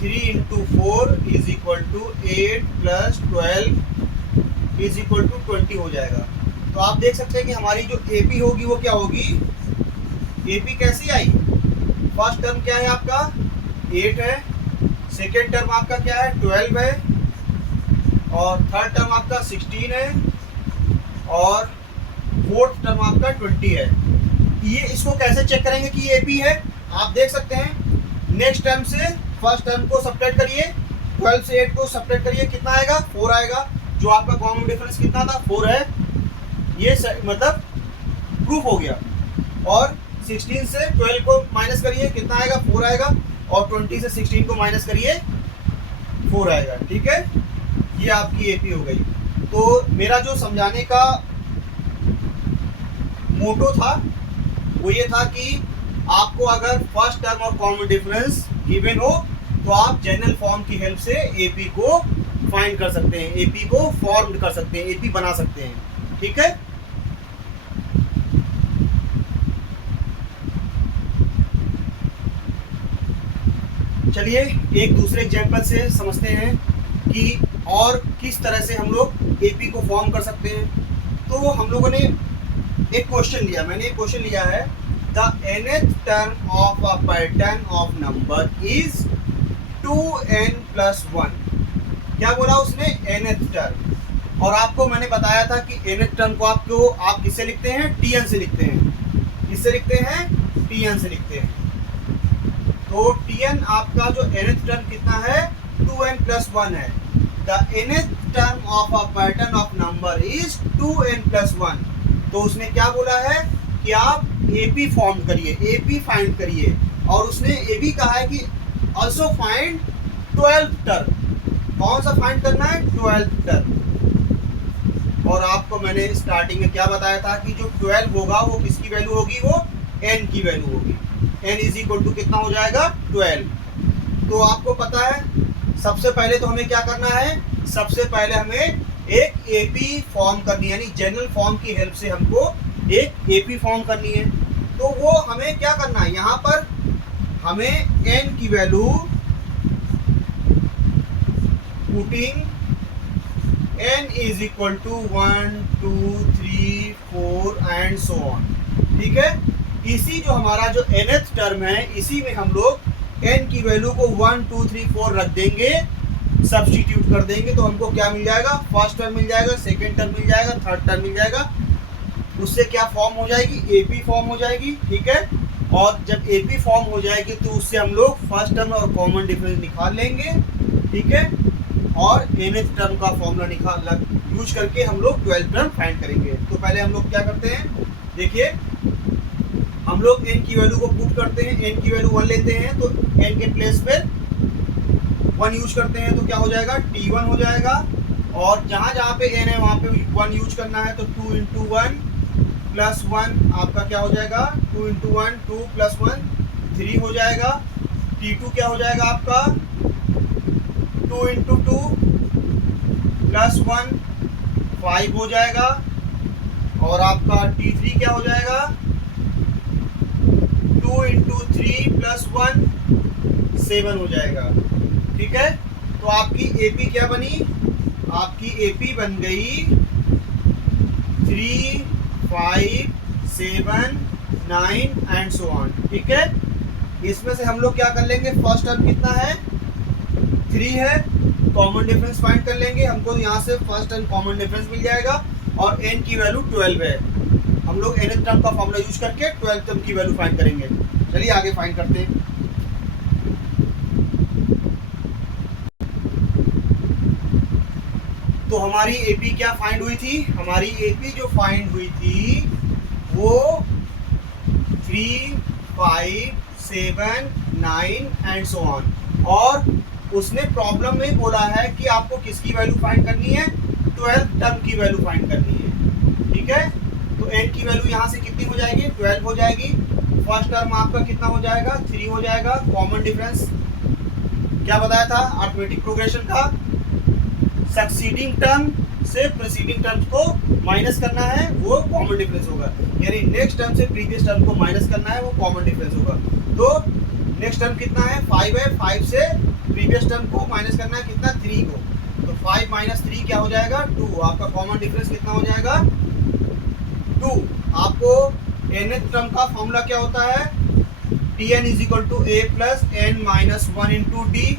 3 into 4 is equal to 8 plus 12 is equal to 20 हो जाएगा। तो आप देख सकते हैं कि हमारी जो AP होगी वो क्या होगी, AP कैसी आई, फर्स्ट टर्म क्या है आपका 8 है, सेकेंड टर्म आपका क्या है 12 है, और थर्ड टर्म आपका 16 है, और फोर्थ टर्म आपका 20 है। ये इसको कैसे चेक करेंगे कि ये AP है, आप देख सकते हैं नेक्स्ट टर्म से फर्स्ट टर्म को सब्ट्रैक्ट करिए, 12 से 8 को सब्ट्रैक्ट करिए, कितना आएगा, 4 आएगा। जो आपका कॉमन डिफरेंस कितना था, 4 है, ये मतलब प्रूफ हो गया। और 16 से 12 को माइनस करिए, कितना आएगा, 4 आएगा, और 20 से 16 को माइनस करिए, 4 आएगा, ठीक है। ये आपकी AP हो गई। तो मेरा जो समझाने का मोटो था वो ये था कि आपको अगर फर्स्ट टर्म और कॉमन डिफरेंस गिवन हो तो आप जनरल फॉर्म की हेल्प से AP को फाइंड कर सकते हैं, AP को फॉर्म कर सकते हैं, AP बना सकते हैं, ठीक है। चलिए एक दूसरे एग्जांपल से समझते हैं कि और किस तरह से हम लोग AP को फॉर्म कर सकते हैं। तो हम लोगों ने एक क्वेश्चन लिया, मैंने एक क्वेश्चन लिया है, the nth term of a pattern of number is 2n plus 1। क्या बोला उसने, nth टर्म। और आपको मैंने बताया था कि nth टर्म को आप किससे लिखते हैं, Tn से लिखते हैं। किससे लिखते हैं, Tn से लिखते हैं। तो Tn आपका जो nth टर्म कितना है, 2n प्लस 1 है। The nth term of a pattern of number is 2n plus 1। तो उसने क्या बोला है कि आप AP फॉर्म करिए, AP फाइंड करिए, और उसने ये भी कहा है कि also find 12th टर्म। कौन सा फाइंड करना है, 12th टर्म। और आपको मैंने स्टार्टिंग में क्या बताया था कि जो 12 होगा वो किसकी वैल्यू होगी, वो n की वैल्यू होगी। n इज इक्वल टू कितना हो जाएगा, 12। तो आपको पता है सबसे पहले तो हमें क्या करना है, सबसे पहले हमें एक AP फॉर्म करनी है, यानी जनरल फॉर्म की हेल्प से हमको एक AP फॉर्म करनी है। तो वो हमें क्या करना है, यहाँ पर हमें n की value putting n is equal to 1 2 3 4 and so on, ठीक है। इसी जो हमारा जो nth टर्म है इसी में हम लोग n की वैल्यू को 1 2 3 4 रख देंगे, सब्स्टिट्यूट कर देंगे, तो हमको क्या मिल जाएगा, फर्स्ट टर्म मिल जाएगा, सेकंड टर्म मिल जाएगा, थर्ड टर्म मिल जाएगा। उससे क्या फॉर्म हो जाएगी, AP फॉर्म हो जाएगी, ठीक है। और जब AP फॉर्म हो जाएगी तो उससे हम लोग फर्स्ट टर्म और कॉमन डिफरेंस निकाल लेंगे, ठीक है। और nth टर्म का फॉर्मूला यूज करके हम लोग 12th टर्म फाइंड करेंगे। तो पहले हम लोग क्या करते हैं, देखिए हम लोग n की वैल्यू को पुट करते हैं, n की वैल्यू 1 लेते हैं, तो n के प्लेस पर 1 यूज करते हैं, तो क्या हो जाएगा, T1 हो जाएगा। और जहाँ जहाँ पे n है वहाँ पे 1 यूज करना है, तो 2 इंटू 1 प्लस 1 आपका क्या हो जाएगा, 2 इंटू 1 2 प्लस 1 3 हो जाएगा। T2 क्या हो जाएगा आपका, 2 इंटू 2 प्लस 1 5 हो जाएगा। और आपका T3 क्या हो जाएगा, 2 इंटू 3 प्लस 1 7 हो जाएगा, ठीक है। तो आपकी AP क्या बनी, आपकी AP बन गई 3 5 7 9 एंड सो ऑन, ठीक है। इसमें से हम लोग क्या कर लेंगे, फर्स्ट टर्म कितना है, 3 है, कॉमन डिफरेंस फाइंड कर लेंगे, हमको यहाँ से फर्स्ट टर्म कॉमन डिफरेंस मिल जाएगा, और n की वैल्यू 12 है। हम लोग nth टर्म का फॉर्मूला यूज करके 12th टर्म की वैल्यू फाइंड करेंगे। चलिए आगे फाइंड करते हैं। तो हमारी एपी क्या फाइंड हुई थी? हमारी एपी जो फाइंड हुई थी वो 3, 5, 7, 9 एंड सो ऑन। और उसने प्रॉब्लम में बोला है कि आपको किसकी वैल्यू फाइंड करनी है? 12th टर्म की वैल्यू फाइंड करनी है। ठीक है, तो n की वैल्यू यहाँ से कितनी हो जाएगी? 12 हो जाएगी। फर्स्ट टर्म आपका कितना हो जाएगा? 3 हो जाएगा। कॉमन डिफरेंस क्या बताया था अरिथमेटिक प्रोग्रेशन का? सक्सीडिंग टर्म से प्रीसीडिंग टर्म्स को माइनस करना है, वो कॉमन डिफरेंस होगा। यानी नेक्स्ट टर्म से प्रीवियस टर्म को माइनस करना है, वो कॉमन डिफरेंस होगा। तो नेक्स्ट टर्म कितना है? 5 है। 5 से प्रीवियस टर्म को माइनस करना है कितना? 3 को। तो 5 माइनस 3 क्या हो जाएगा? 2। आपका कॉमन डिफरेंस कितना हो जाएगा? 2। आपको nth टर्म का फॉर्मूला क्या होता है? Tn = a + n - 1 × d।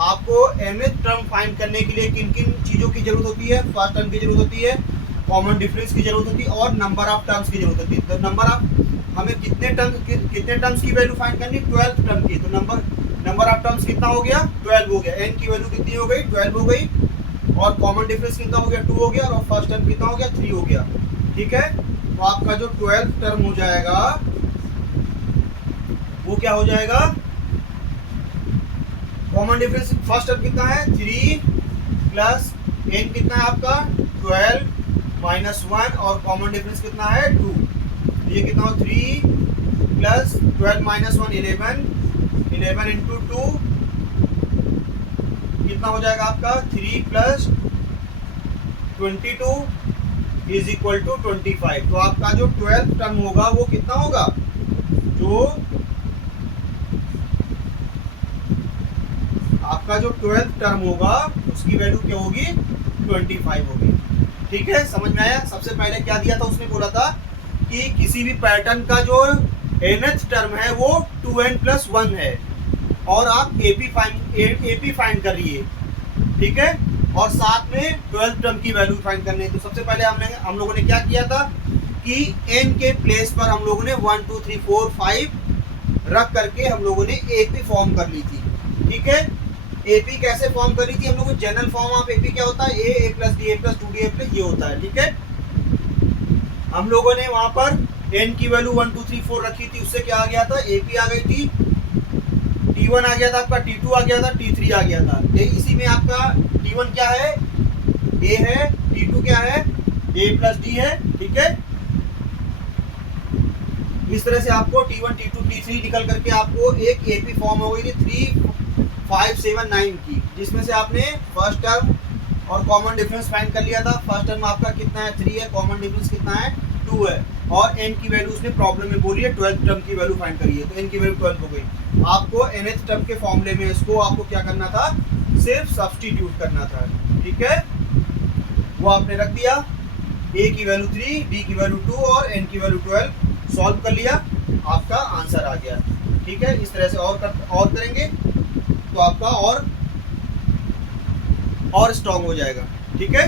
आपको nth टर्म फाइंड करने के लिए किन किन चीज़ों की जरूरत होती है? फर्स्ट टर्म की जरूरत होती है, कॉमन डिफरेंस की जरूरत होती है और नंबर ऑफ टर्म्स की जरूरत होती है। तो नंबर ऑफ हमें कितने टर्म्स की वैल्यू फाइंड करनी? 12th टर्म की। तो नंबर ऑफ टर्म्स कितना हो गया? 12 हो गया। n की वैल्यू कितनी हो गई? 12 हो गई। और कॉमन डिफरेंस कितना हो गया? 2 हो गया। और फर्स्ट टर्म कितना हो गया? 3 हो गया। ठीक है, तो आपका जो 12th टर्म हो जाएगा वो क्या हो जाएगा? कॉमन डिफरेंस फर्स्ट टर्म कितना है? 3 प्लस n कितना है आपका? 12 माइनस 1 और कॉमन डिफरेंस कितना है? 2। ये कितना हो? 3 प्लस 12 माइनस 1 11 × 2 कितना हो जाएगा आपका? 3 प्लस 22 = 25। तो आपका जो 12th टर्म होगा वो कितना होगा? जो आपका जो 12th टर्म होगा उसकी वैल्यू क्या होगी? 25 होगी। ठीक है, समझ में आया? सबसे पहले क्या दिया था? उसने बोला था कि किसी भी पैटर्न का जो nth टर्म है वो 2n + 1 है और आप एपी फाइंड कर रही है। ठीक है, और साथ में 12th टर्म की वैल्यू फाइंड करनी है। तो सबसे पहले हम लोगों ने क्या किया था कि n के प्लेस पर हम लोगों ने 1 2 3 4 5 रख करके हम लोगों ने एपी फॉर्म कर ली थी। ठीक है, एपी कैसे फॉर्म करी थी हम लोगों? जनरल फॉर्म ऑफ एपी क्या होता है? a + d a + 2d ये होता है। ठीक है, हम लोगों ने वहां पर n की वैल्यू 1 2 3 4 रखी थी, उससे क्या आ गया था? एपी आ गई थी। t1 आ गया था आपका, t2 आ गया था, t3 आ गया था। इसी में आपका t1 क्या है? a है। t2 क्या है? a + d है। ठीक है, इस तरह से आपको t1 t2 t3 निकल करके आपको एक एपी फॉर्म हो गई थी 3 5 7 9 की, जिसमें से आपने फर्स्ट टर्म और कॉमन डिफरेंस फाइंड कर लिया था। फर्स्ट टर्म आपका कितना है? 3 है। कॉमन डिफरेंस कितना है? 2 है। और n की वैल्यू उसने प्रॉब्लम में बोली है 12th टर्म की वैल्यू फाइंड करिए, तो n की वैल्यू 12 हो गई। आपको nth टर्म के फॉर्मूले में इसको आपको क्या करना था? सिर्फ सब्स्टिट्यूट करना था। ठीक है, वो आपने रख दिया। a की वैल्यू 3, b की वैल्यू 2 और n की वैल्यू 12 सॉल्व कर लिया, आपका आंसर आ गया। ठीक है, इस तरह से और करेंगे तो आपका और स्ट्रांग हो जाएगा। ठीक है,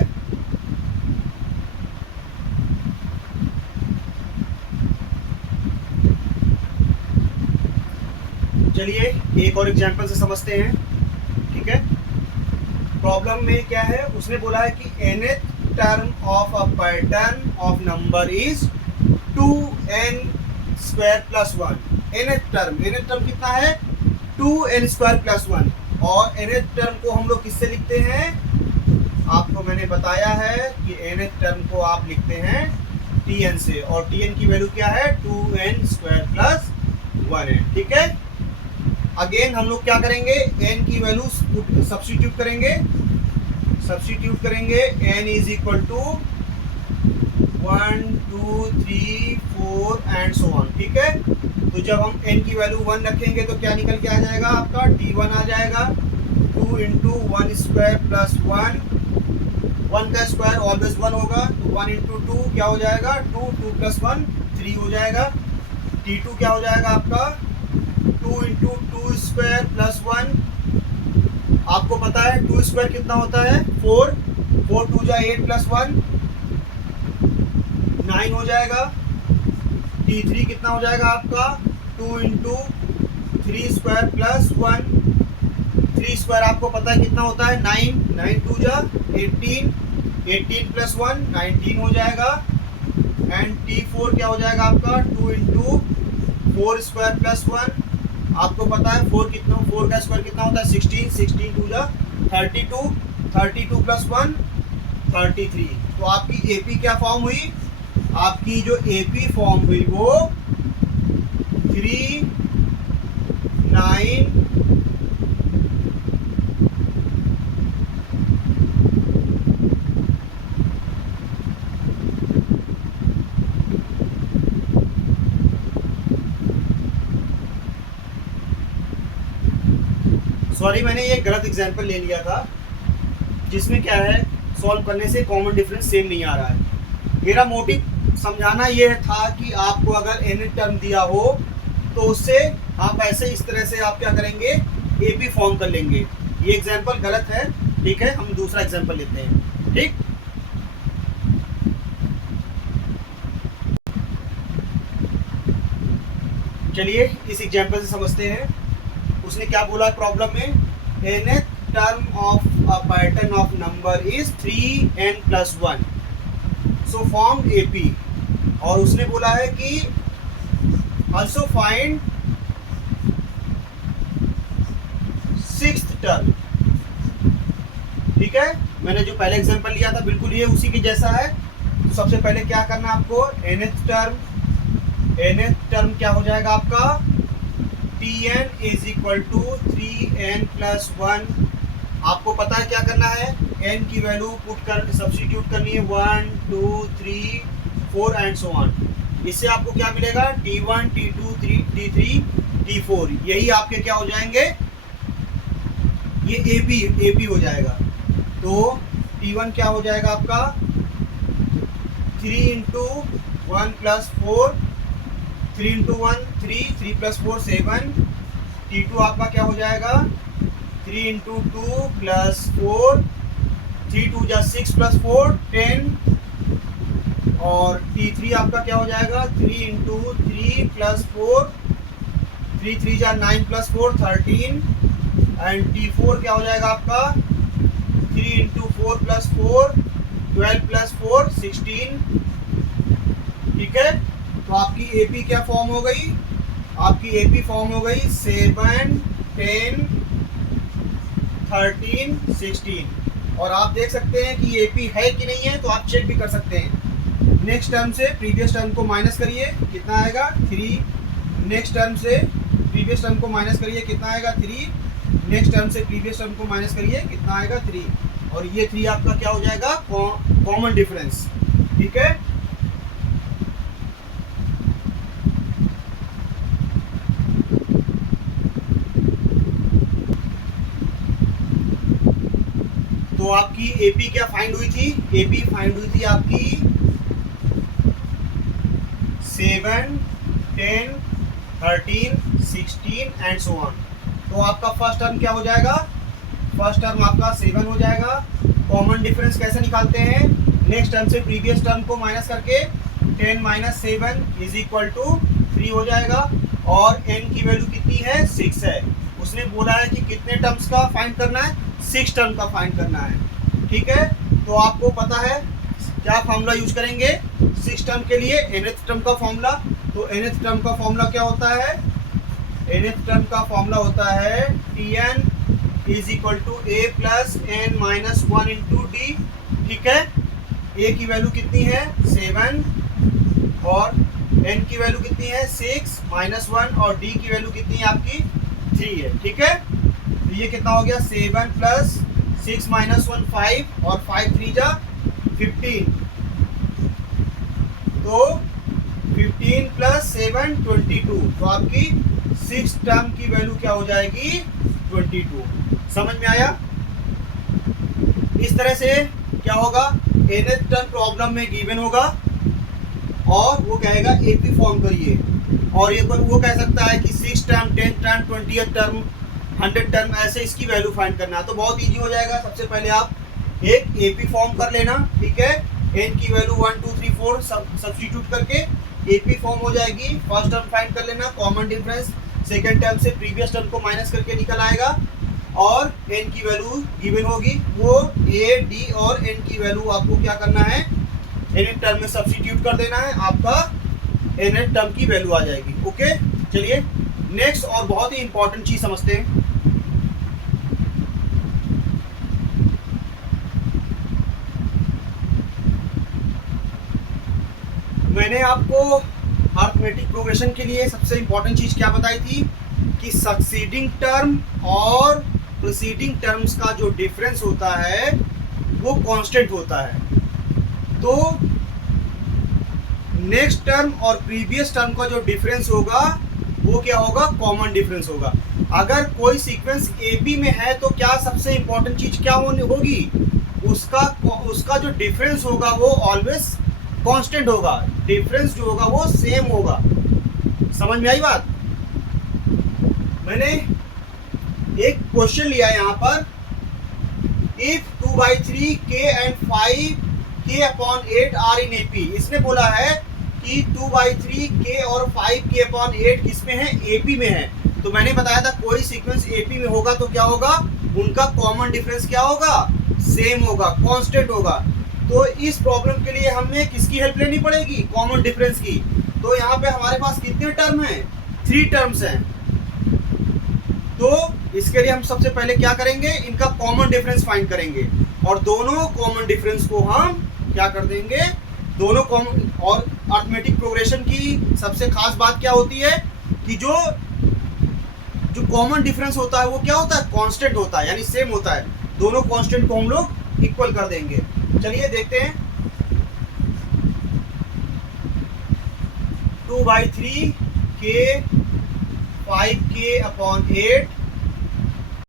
चलिए एक और एग्जांपल से समझते हैं। ठीक है, प्रॉब्लम में क्या है? उसने बोला है कि nth term of a pattern of number is 2n² + 1। nth term कितना है? 2n² + 1। और nth टर्म को हम लोग किससे लिखते हैं? आपको मैंने बताया है कि nth टर्म को आप लिखते हैं tn से, और tn की वैल्यू क्या है? 2n² + 1 है। ठीक है, अगेन हम लोग क्या करेंगे? n की वैल्यू सब्स्टिट्यूट करेंगे n = 1 2 3 4 एंड सो ऑन। ठीक है, तो जब हम n की वैल्यू 1 रखेंगे तो क्या निकल के आ जाएगा? आपका t1 आ जाएगा। 2 × 1² + 1, 1 का स्क्वायर ऑलवेज 1 होगा, तो 1 × 2 क्या हो जाएगा? 2 2 + 1 3 हो जाएगा। t2 क्या हो जाएगा आपका? 2 × 2² + 1। आपको पता है 2² कितना होता है? 4 4 2 जा 8 + 1 9 हो जाएगा। T3 कितना हो जाएगा आपका 2 इंटू 3 स्क्वायर प्लस 1, 3 स्क्वायर आपको पता है कितना होता है 9, 9 2 जा 18, 18 प्लस 1 19 हो जाएगा। एंड T4 क्या हो जाएगा आपका 2 इंटू 4 स्क्वायर प्लस 1, आपको पता है 4 कितना, 4 का स्क्वायर कितना होता है 16, 16 2 जा 32, 32 प्लस 1 33। तो आपकी एपी क्या फॉर्म हुई, आपकी जो एपी फॉर्म हुई वो 3 9 सॉरी मैंने ये गलत एग्जांपल ले लिया था, जिसमें क्या है सॉल्व करने से कॉमन डिफरेंस सेम नहीं आ रहा है। मेरा मोटिव समझाना ये था कि आपको अगर एन टर्म दिया हो तो उससे आप ऐसे इस तरह से आप क्या करेंगे एपी फॉर्म कर लेंगे। ये एग्जांपल गलत है, ठीक है, हम दूसरा एग्जांपल लेते हैं। ठीक, चलिए इस एग्जांपल से समझते हैं। उसने क्या बोला प्रॉब्लम में, nth term of a pattern of number is 3n plus 1, so form AP। और उसने बोला है कि also find sixth term। ठीक है, मैंने जो पहले एग्जांपल लिया था बिल्कुल ये उसी के जैसा है। तो सबसे पहले क्या करना है आपको, nth टर्म क्या हो जाएगा आपका Tn is equal to 3n plus 1। आपको पता है क्या करना है, n की वैल्यू पुट कर सब्स्टिट्यूट करनी है 1 2 3 4 एंड सो ऑन। इससे आपको क्या मिलेगा T1 T2 T3 T4, यही आपके क्या हो जाएंगे, ये AP हो जाएगा। तो T1 क्या हो जाएगा आपका 3 into 1 plus 4, 3 into 1 3, 3 plus 4 7। T2 आपका क्या हो जाएगा 3 इंटू 2 प्लस 4, 3 2 जा 6 प्लस 4 10। और T3 आपका क्या हो जाएगा 3 इंटू 3 प्लस 4, 3 3 जा 9 प्लस 4 13। एंड T4 क्या हो जाएगा आपका 3 इंटू 4 प्लस 4 12 प्लस 4 16। ठीक है, तो आपकी एपी क्या फॉर्म हो गई, आपकी एपी फॉर्म हो गई 7 10 13 16। और आप देख सकते हैं कि एपी है कि नहीं है, तो आप चेक भी कर सकते हैं। नेक्स्ट टर्म से प्रीवियस टर्म को माइनस करिए, कितना आएगा 3। नेक्स्ट टर्म से प्रीवियस टर्म को माइनस करिए, कितना आएगा 3। नेक्स्ट टर्म से प्रीवियस टर्म को माइनस करिए, कितना आएगा 3। और ये 3 आपका क्या हो जाएगा कॉमन डिफरेंस। ठीक है, तो आपकी एपी क्या फाइंड हुई थी, एपी फाइंड हुई थी आपकी 7 10 13 16 एंड सो ऑन। तो आपका फर्स्ट टर्म क्या हो जाएगा, फर्स्ट टर्म आपका 7 हो जाएगा। कॉमन डिफरेंस कैसे निकालते हैं, नेक्स्ट टर्म से प्रीवियस टर्म को माइनस करके 10 माइनस 7 इज इक्वल टू 3 हो जाएगा। और n की वैल्यू कितनी है 6 है। उसने बोला है कि कितने टर्म्स का फाइंड करना है, 6 टर्म का फाइंड करना है। ठीक है, तो आपको पता है क्या फॉर्मूला यूज करेंगे 6 टर्म के लिए, nth टर्म का फॉर्मूला। तो nth टर्म का फॉर्मूला क्या होता है, nth टर्म का फॉर्मूला होता है Tn is equal to a plus n minus 1 into d. ठीक है, a की वैल्यू कितनी है 7 और n की वैल्यू कितनी है 6 माइनस 1 और d की वैल्यू कितनी है आपकी 3 है। ठीक है, तो ये कितना हो गया 7 प्लस 6 माइनस 1 5 और 5 3 जा 15। तो 15 प्लस 7 22। तो आपकी 6 टर्म की वैल्यू क्या हो जाएगी 22। समझ में आया। इस तरह से क्या होगा, nth टर्म प्रॉब्लम में गिवन होगा और वो कहेगा एपी फॉर्म करिए। और ये वो कह सकता है कि 6 term 10 term 20th term 100 term ऐसे इसकी वैल्यू फाइंड करना है। तो बहुत इजी हो जाएगा। सबसे पहले आप एक एपी फॉर्म कर लेना। ठीक है, n की वैल्यू 1 2 3 4 सब्स्टिट्यूट करके एपी फॉर्म हो जाएगी। फर्स्ट टर्म फाइंड कर लेना, कॉमन डिफरेंस सेकेंड टर्म से प्रीवियस टर्म को माइनस करके निकल आएगा और एन की वैल्यू गिवन होगी। वो ए डी और एन की वैल्यू आपको क्या करना है, nth टर्म में सब्स्टिट्यूट कर देना है, आपका nth टर्म की वैल्यू आ जाएगी। ओके, चलिए नेक्स्ट और बहुत ही इंपॉर्टेंट चीज समझते हैं। मैंने आपको अरिथमेटिक प्रोग्रेशन के लिए सबसे इंपॉर्टेंट चीज क्या बताई थी कि सक्सीडिंग टर्म और प्रीसीडिंग टर्म्स का जो डिफरेंस होता है वो कांस्टेंट होता है। तो नेक्स्ट टर्म और प्रीवियस टर्म का जो डिफरेंस होगा वो क्या होगा, कॉमन डिफरेंस होगा। अगर कोई सीक्वेंस एपी में है तो क्या सबसे इंपॉर्टेंट चीज क्या होगी, उसका जो डिफरेंस होगा वो ऑलवेज कांस्टेंट होगा, डिफरेंस जो होगा वो सेम होगा। समझ में आई बात? मैंने एक क्वेश्चन लिया है यहाँ पर, if 2/3 k and 5 k upon 8 are in AP. इसने बोला है कि 2/3 k और 5 k upon 8 किसमें है, एपी में है। तो मैंने बताया था कोई सीक्वेंस एपी में होगा तो क्या होगा, उनका कॉमन डिफरेंस क्या होगा, सेम होगा, कांस्टेंट होगा। तो इस प्रॉब्लम के लिए हमें किसकी हेल्प लेनी पड़ेगी, कॉमन डिफरेंस की। तो यहाँ पे हमारे पास कितने टर्म हैं, 3 टर्म्स हैं। तो इसके लिए हम सबसे पहले क्या करेंगे, इनका कॉमन डिफरेंस फाइंड करेंगे और दोनों कॉमन डिफरेंस को हम क्या कर देंगे, दोनों कॉमन। और अरिथमेटिक प्रोग्रेशन की सबसे खास बात क्या होती है कि जो कॉमन डिफरेंस होता है वो क्या होता है, कांस्टेंट होता है, यानी सेम होता है। दोनों कांस्टेंट को हम लोग इक्वल कर देंगे। चलिए देखते हैं, 2/3 k 5 k upon 8